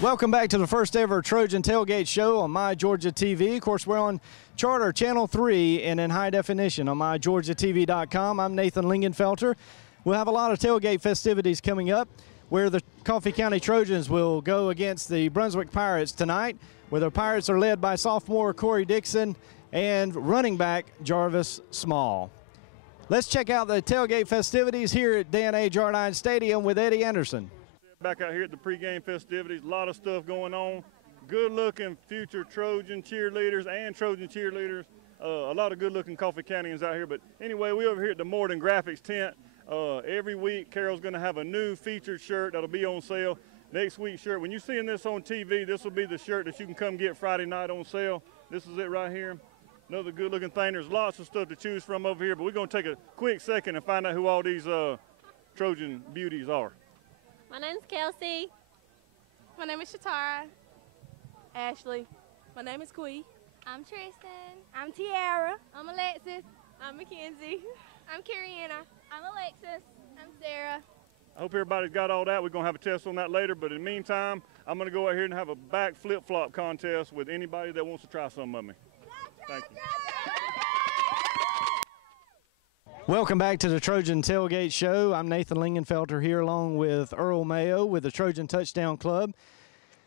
Welcome back to the first ever Trojan Tailgate Show on MyGeorgiaTV. Of course, we're on Charter Channel 3 and in high definition on MyGeorgiaTV.com. I'm Nathan Lingenfelter. We'll have a lot of tailgate festivities coming up where the Coffee County Trojans will go against the Brunswick Pirates tonight, where the Pirates are led by sophomore Corey Dixon and running back Jarvis Small. Let's check out the tailgate festivities here at Dan A. Jardine Stadium with Eddie Anderson. Back out here at the pregame festivities, a lot of stuff going on. Good-looking future Trojan cheerleaders and Trojan cheerleaders. A lot of good-looking Coffee Countyans out here. But anyway, we're over here at the More Than Graphics tent. Every week, Carol's going to have a new featured shirt that'll be on sale. Next week's shirt, when you're seeing this on TV, this will be the shirt that you can come get Friday night on sale. This is it right here. Another good-looking thing. There's lots of stuff to choose from over here, but we're going to take a quick second and find out who all these Trojan beauties are. My name's Kelsey. My name is Shatara. Ashley. My name is Quee. I'm Tristan. I'm Tiara. I'm Alexis. I'm Mackenzie. I'm Kariana. I'm Alexis. I'm Sarah. I hope everybody's got all that. We're going to have a test on that later, but in the meantime, I'm going to go out here and have a back flip-flop contest with anybody that wants to try some of me. Thank you. Welcome back to the Trojan Tailgate Show. I'm Nathan Lingenfelter here along with Earl Mayo with the Trojan Touchdown Club.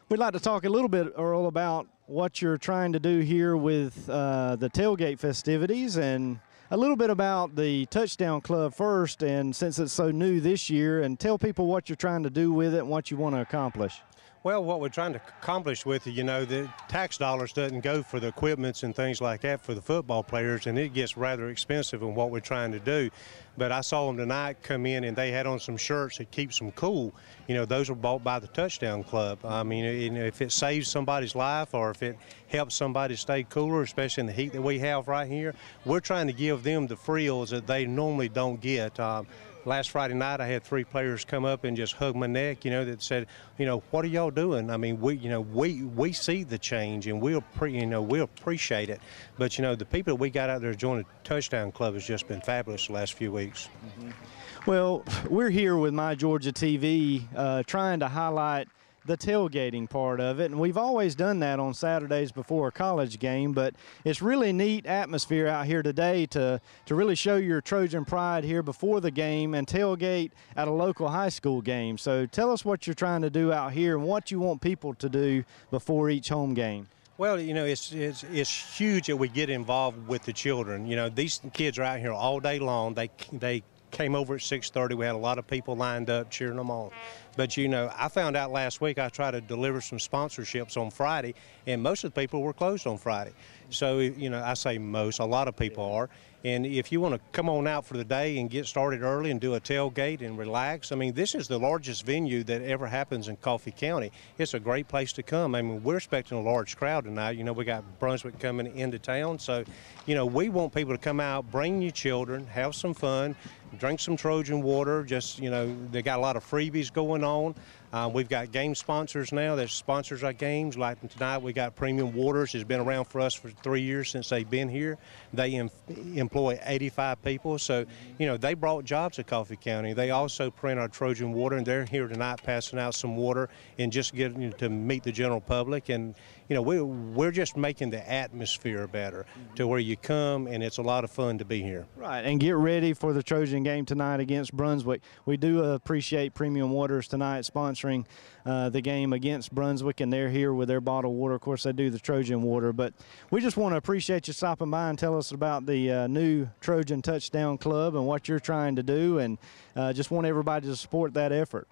We'd like to talk a little bit, Earl, about what you're trying to do here with the tailgate festivities and a little bit about the Touchdown Club first, and since it's so new this year, and tell people what you're trying to do with it and what you want to accomplish. Well, what we're trying to accomplish with it, you know, the tax dollars doesn't go for the equipments and things like that for the football players, and it gets rather expensive in what we're trying to do. But I saw them tonight come in, and they had on some shirts that keeps them cool. You know, those were bought by the Touchdown Club. I mean, if it saves somebody's life or if it helps somebody stay cooler, especially in the heat that we have right here, we're trying to give them the frills that they normally don't get. Last Friday night, I had 3 players come up and just hug my neck, you know, that said, you know, what are y'all doing? I mean, we see the change and we appreciate it. But, you know, the people that we got out there joining the Touchdown Club has just been fabulous the last few weeks. Well, we're here with My Georgia TV trying to highlight the tailgating part of it, and we've always done that on Saturdays before a college game, but it's really neat atmosphere out here today to really show your Trojan pride here before the game and tailgate at a local high school game. So tell us what you're trying to do out here and what you want people to do before each home game. Well, you know, it's huge that we get involved with the children. You know, these kids are out here all day long. They came over at 6:30. We had a lot of people lined up cheering them on. But, you know, I found out last week I tried to deliver some sponsorships on Friday, and most of the people were closed on Friday. So, you know, I say most, a lot of people are. And if you want to come on out for the day and get started early and do a tailgate and relax, I mean, this is the largest venue that ever happens in Coffee County. It's a great place to come. I mean, we're expecting a large crowd tonight. You know, we got Brunswick coming into town. So, you know, we want people to come out, bring your children, have some fun, drink some Trojan water. Just, you know, they got a lot of freebies going on. We've got game sponsors now that sponsors our games. Like tonight, we got Premium Waters. It's been around for us for 3 years since they've been here. They employ 85 people. So, you know, they brought jobs to Coffee County. They also print our Trojan water, and they're here tonight passing out some water and just getting to meet the general public. And, you know, we're just making the atmosphere better to where you come, and it's a lot of fun to be here. Right, and get ready for the Trojan game tonight against Brunswick. We do appreciate Premium Waters tonight sponsoring the game against Brunswick, and they're here with their bottled water. Of course, they do the Trojan water, but we just want to appreciate you stopping by and tell us about the new Trojan Touchdown Club and what you're trying to do, and just want everybody to support that effort.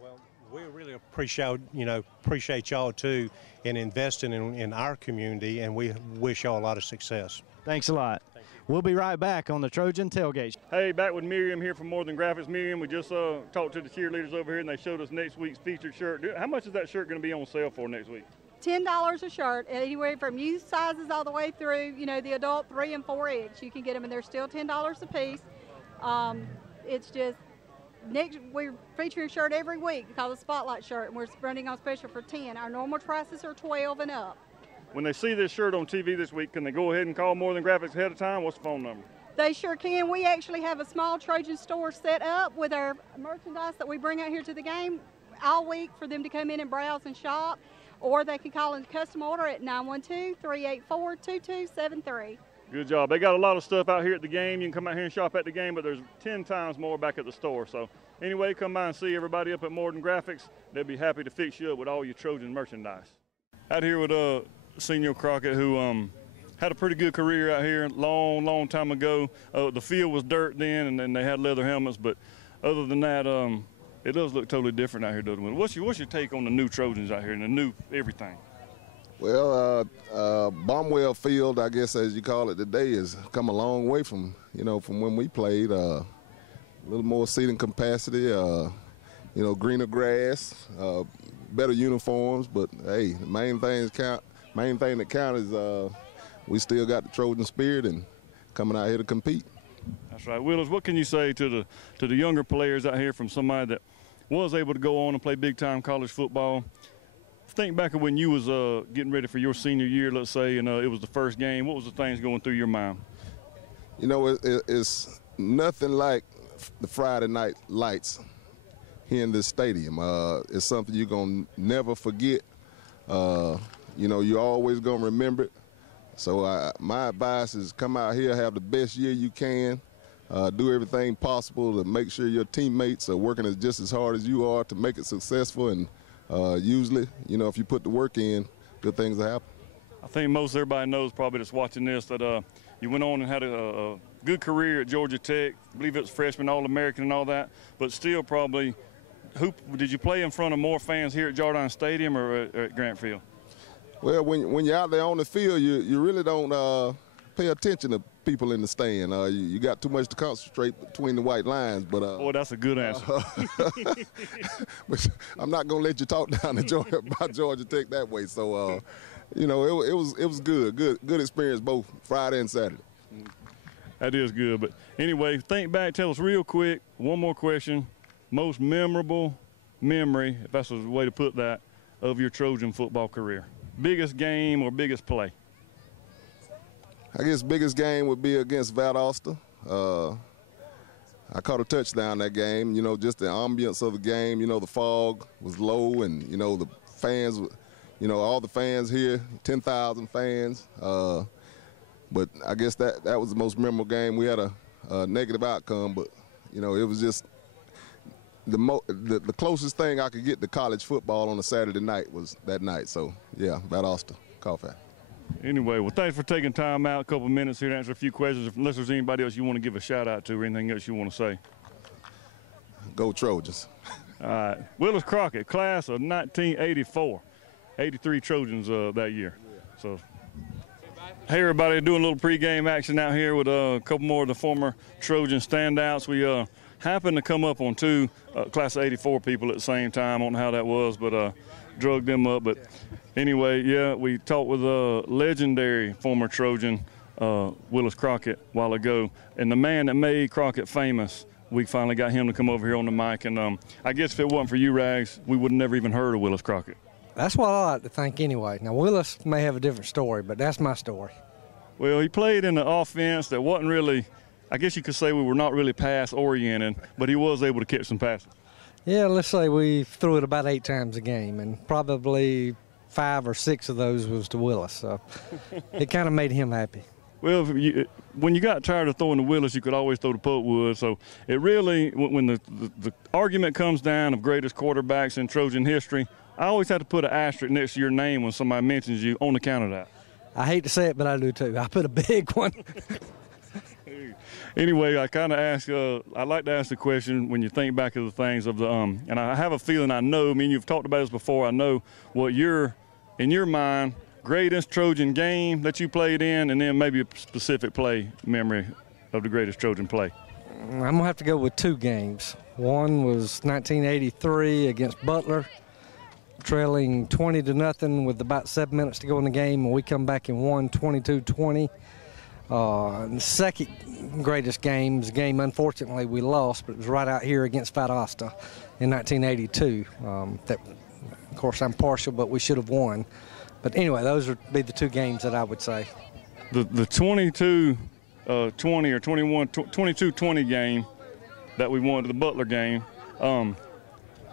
Well, we really appreciate y'all too in investing in our community, and we wish y'all a lot of success. Thanks a lot. Thank you. We'll be right back on the Trojan Tailgate. Hey, back with Miriam here from More Than Graphics. Miriam, we just talked to the cheerleaders over here, and they showed us next week's featured shirt. How much is that shirt going to be on sale for next week? $10 a shirt, anywhere from youth sizes all the way through, you know, the adult 3 and 4X. You can get them, and they're still $10 a piece. It's just we're featuring a shirt every week called a Spotlight shirt, and we're running on special for 10. Our normal prices are 12 and up. When they see this shirt on TV this week, can they go ahead and call More Than Graphics ahead of time? What's the phone number? They sure can. We actually have a small Trojan store set up with our merchandise that we bring out here to the game. all week for them to come in and browse and shop, or they can call in custom order at 912-384-2273. Good job. They got a lot of stuff out here at the game. You can come out here and shop at the game, but there's 10 times more back at the store. So anyway, come by and see everybody up at Morton Graphics. They'll be happy to fix you up with all your Trojan merchandise. Out here with Senior Crockett, who had a pretty good career out here long time ago. The field was dirt then, and then they had leather helmets, but other than that, it does look totally different out here, doesn't it? What's your take on the new Trojans out here and the new everything? Well, Bombwell Field, I guess as you call it today, has come a long way from, from when we played. A little more seating capacity, greener grass, better uniforms. But hey, the main thing that counts is we still got the Trojan spirit and coming out here to compete. That's right. Willis, what can you say to the younger players out here from somebody that was able to go on and play big-time college football? Think back of when you was getting ready for your senior year, let's say, and it was the first game. What was the things going through your mind? It's nothing like the Friday night lights here in this stadium. It's something you're going to never forget. You're always going to remember it. So my advice is come out here, have the best year you can, do everything possible to make sure your teammates are working just as hard as you are to make it successful. And usually, if you put the work in, good things will happen. I think most everybody knows probably that's watching this that you went on and had a good career at Georgia Tech. I believe it was freshman All-American and all that, but still probably, did you play in front of more fans here at Jardine Stadium or at Grant Field? Well, when you're out there on the field, you really don't pay attention to people in the stand. You got too much to concentrate between the white lines. But boy, that's a good answer. But I'm not gonna let you talk down about Georgia Tech that way. So, it was good experience both Friday and Saturday. That is good. But anyway, think back. Tell us real quick. One more question. Most memorable memory, if that's a way to put that, of your Trojan football career. Biggest game or biggest play? I guess biggest game would be against Valdosta. I caught a touchdown that game. Just the ambience of the game. The fog was low, and the fans. All the fans here, 10,000 fans. But I guess that was the most memorable game. We had a negative outcome, but it was just the closest thing I could get to college football on a Saturday night was that night. So yeah, Valdosta, Coffee. Anyway, well, thanks for taking time out, a couple of minutes here to answer a few questions. Unless there's anybody else you want to give a shout out to or anything else you want to say. Go Trojans. All right. Willis Crockett, class of 1984. 83 Trojans that year. So, hey, everybody, doing a little pregame action out here with a couple more of the former Trojan standouts. We happened to come up on two class of 84 people at the same time. I don't know how that was, but drugged them up. But anyway, yeah, we talked with a legendary former Trojan, Willis Crockett, a while ago. And the man that made Crockett famous, we finally got him to come over here on the mic. And I guess if it wasn't for you, Rags, we would have never even heard of Willis Crockett. That's what I like to think anyway. Now, Willis may have a different story, but that's my story. Well, he played in an offense that wasn't really, I guess you could say we were not really pass-oriented, but he was able to catch some passes. Yeah, let's say we threw it about 8 times a game, and probably 5 or 6 of those was to Willis. So it kind of made him happy. Well, when you got tired of throwing to Willis, you could always throw to Popewood. So it really, when the argument comes down of greatest quarterbacks in Trojan history, I always have to put an asterisk next to your name when somebody mentions you on account of that. I hate to say it, but I do too. I put a big one. Anyway, I kind of ask, I like to ask the question when you think back of the things of the, and I have a feeling I know, you've talked about this before, I know what in your mind, greatest Trojan game that you played in, and then maybe a specific play memory of the greatest Trojan play. I'm going to have to go with 2 games. One was 1983 against Butler, trailing 20-0 with about 7 minutes to go in the game, and we come back and won 22-20. The second greatest game is a game, unfortunately, we lost, but it was right out here against Valdosta in 1982. That, of course, I'm partial, but we should have won. But anyway, those would be the 2 games that I would say. The 22-20 or 22-20 game that we won, the Butler game,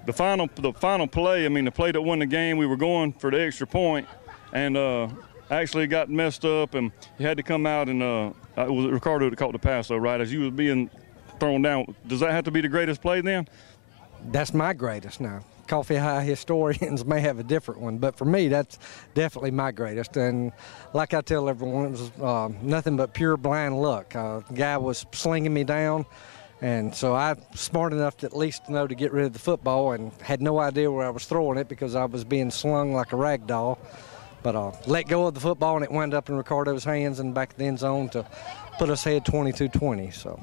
the final play, I mean, the play that won the game, we were going for the extra point, and actually got messed up, and you had to come out, and it was Ricardo that caught the pass, though, right? As you was being thrown down, does that have to be the greatest play then? That's my greatest now. Coffee High historians may have a different one, but for me, that's definitely my greatest. And like I tell everyone, it was nothing but pure blind luck. The guy was slinging me down, and so I'm smart enough to at least know to get rid of the football, and had no idea where I was throwing it because I was being slung like a rag doll. But let go of the football, and it wound up in Ricardo's hands and back in the end zone to put us ahead 22-20. So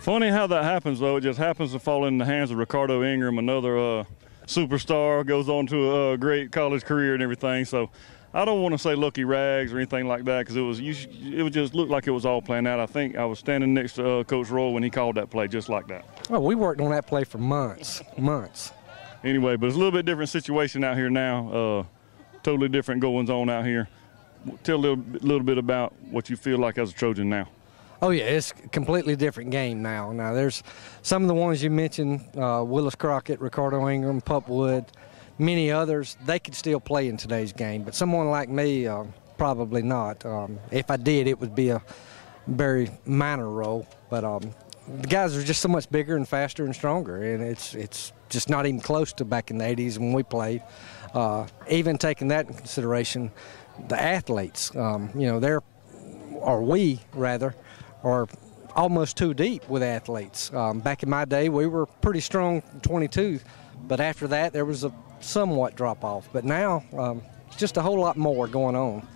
funny how that happens, though. It just happens to fall in the hands of Ricardo Ingram, another superstar, goes on to a great college career and everything. So I don't want to say lucky rags or anything like that, because it would just look like it was all planned out. I think I was standing next to Coach Roy when he called that play just like that. Oh, we worked on that play for months. Anyway, but it's a little bit different situation out here now. Totally different goings on out here. Tell a little bit about what you feel like as a Trojan now. Oh, yeah, it's a completely different game now. Now, there's some of the ones you mentioned, Willis Crockett, Ricardo Ingram, Pup Wood, many others, they could still play in today's game. But someone like me, probably not. If I did, it would be a very minor role. But the guys are just so much bigger and faster and stronger, and it's just not even close to back in the 80s when we played. Even taking that in consideration, the athletes, we are almost too deep with athletes. Back in my day, we were pretty strong 22, but after that, there was a somewhat drop-off. But now, it's just a whole lot more going on.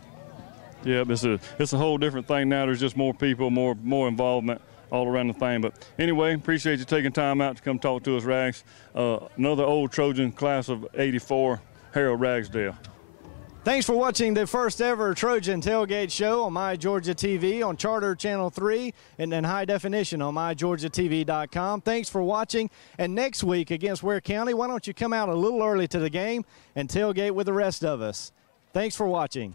Yeah, it's a whole different thing now. There's just more people, more involvement all around the thing. But anyway, appreciate you taking time out to come talk to us, Rags. Another old Trojan, class of '84, Harold Ragsdale. Thanks for watching the first ever Trojan Tailgate Show on My Georgia TV, on Charter Channel 3, and in high definition on MyGeorgiaTV.com. Thanks for watching. And next week against Ware County, why don't you come out a little early to the game and tailgate with the rest of us? Thanks for watching.